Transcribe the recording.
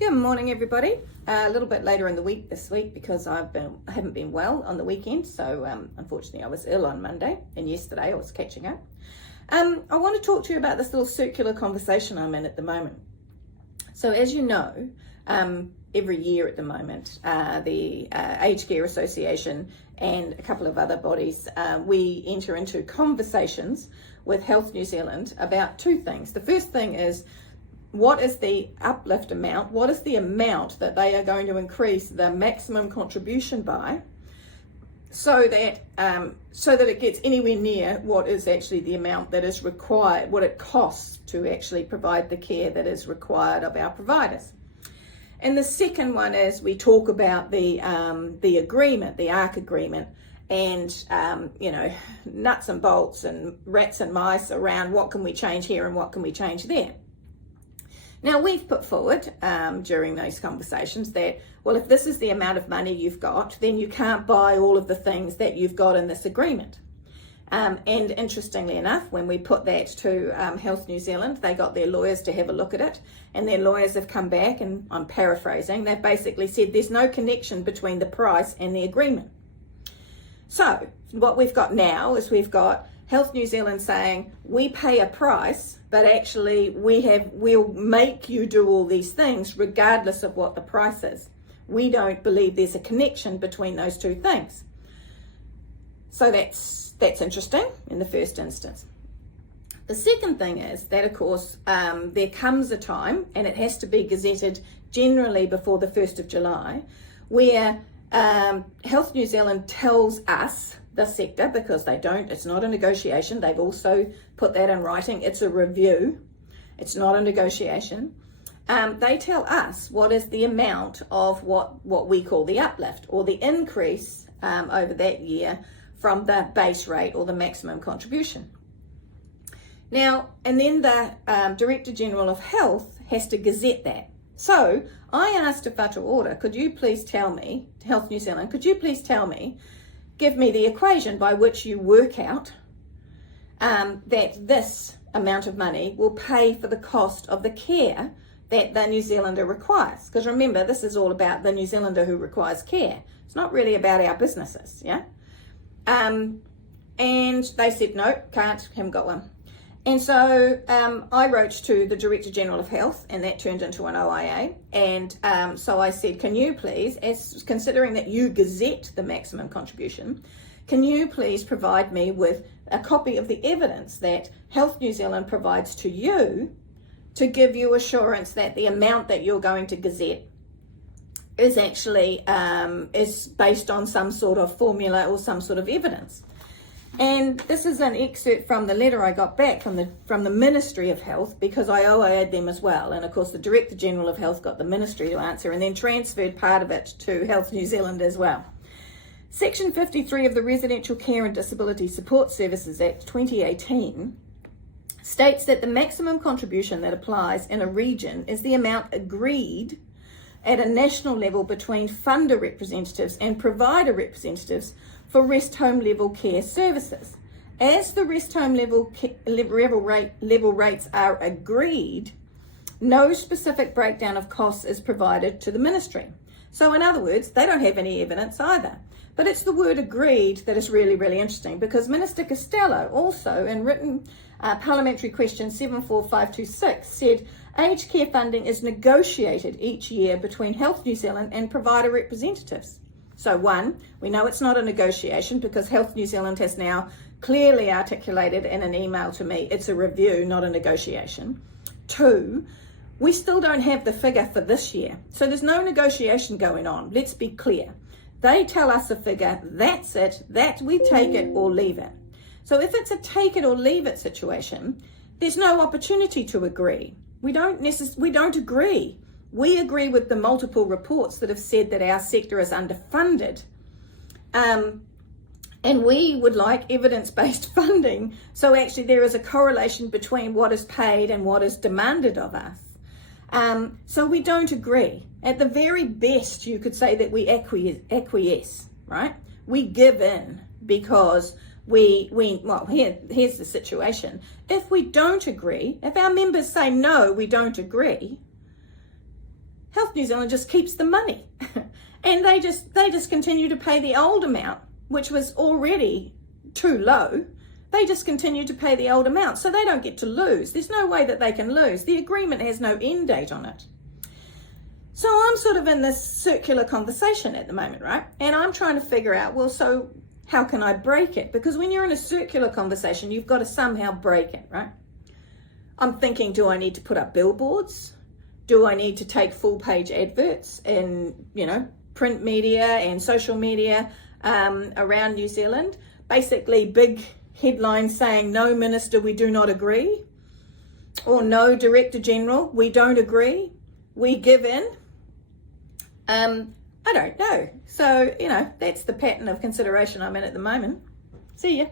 Good morning, everybody. A little bit later in the week this week because I haven't been well on the weekend. So unfortunately I was ill on Monday, and yesterday I was catching up. I want to talk to you about this little circular conversation I'm in at the moment. So as you know, every year at the moment, the Aged Care Association and a couple of other bodies, we enter into conversations with Health New Zealand about two things. The first thing is, what is the uplift amount? What is the amount that they are going to increase the maximum contribution by, so that it gets anywhere near what is actually the amount that is required, what it costs to actually provide the care that is required of our providers. And the second one is, we talk about the agreement, the ACA agreement, and nuts and bolts and rats and mice around what can we change here and what can we change there. Now, we've put forward during those conversations that, well, if this is the amount of money you've got, then you can't buy all of the things that you've got in this agreement. And interestingly enough, when we put that to Health New Zealand, they got their lawyers to have a look at it, and their lawyers have come back, and I'm paraphrasing, they've basically said there's no connection between the price and the agreement. So what we've got now is we've got Health New Zealand saying, we pay a price, but actually we'll make you do all these things regardless of what the price is. We don't believe there's a connection between those two things. So that's interesting in the first instance. The second thing is that, of course, there comes a time, and it has to be gazetted generally before the 1st of July, where Health New Zealand tells us, the sector, because it's not a negotiation, they've also put that in writing, it's a review, it's not a negotiation. They tell us what is the amount of what we call the uplift, or the increase over that year from the base rate or the maximum contribution. Now, and then the Director General of Health has to gazette that. So I asked Te Whatu Ora, could you please tell me, Health New Zealand, could you please tell me, give me the equation by which you work out that this amount of money will pay for the cost of the care that the New Zealander requires. Because remember, this is all about the New Zealander who requires care. It's not really about our businesses, yeah? And they said, no, haven't got one. And so I wrote to the Director General of Health, and that turned into an OIA. And so I said, can you please, as considering that you gazette the maximum contribution, can you please provide me with a copy of the evidence that Health New Zealand provides to you to give you assurance that the amount that you're going to gazette is actually is based on some sort of formula or some sort of evidence. And this is an excerpt from the letter I got back from the Ministry of Health, because I OIA'd them as well. And of course, the Director General of Health got the Ministry to answer, and then transferred part of it to Health New Zealand as well. Section 53 of the Residential Care and Disability Support Services Act 2018 states that the maximum contribution that applies in a region is the amount agreed at a national level between funder representatives and provider representatives for rest home level care services. As the rest home level rates are agreed, no specific breakdown of costs is provided to the ministry. So in other words, they don't have any evidence either. But it's the word agreed that is really, really interesting, because Minister Costello also, in written parliamentary question 74526, said aged care funding is negotiated each year between Health New Zealand and provider representatives. So one, we know it's not a negotiation, because Health New Zealand has now clearly articulated in an email to me, it's a review, not a negotiation. Two, we still don't have the figure for this year. So there's no negotiation going on. Let's be clear. They tell us a figure, that's it, that we take it or leave it. So if it's a take it or leave it situation, there's no opportunity to agree. We don't agree. We agree with the multiple reports that have said that our sector is underfunded. And we would like evidence-based funding. So actually there is a correlation between what is paid and what is demanded of us. So we don't agree. At the very best, you could say that we acquiesce, right? We give in because here's the situation. If we don't agree, if our members say, no, we don't agree, Health New Zealand just keeps the money. And they just continue to pay the old amount, which was already too low. They just continue to pay the old amount, so they don't get to lose. There's no way that they can lose. The agreement has no end date on it. So I'm sort of in this circular conversation at the moment, right? And I'm trying to figure out, well, so how can I break it? Because when you're in a circular conversation, you've got to somehow break it, right? I'm thinking, do I need to put up billboards? Do I need to take full page adverts in, print media and social media around New Zealand? Basically big headlines saying, no minister, we do not agree. Or no director general, we don't agree. We give in. I don't know. So, that's the pattern of consideration I'm in at the moment. See ya.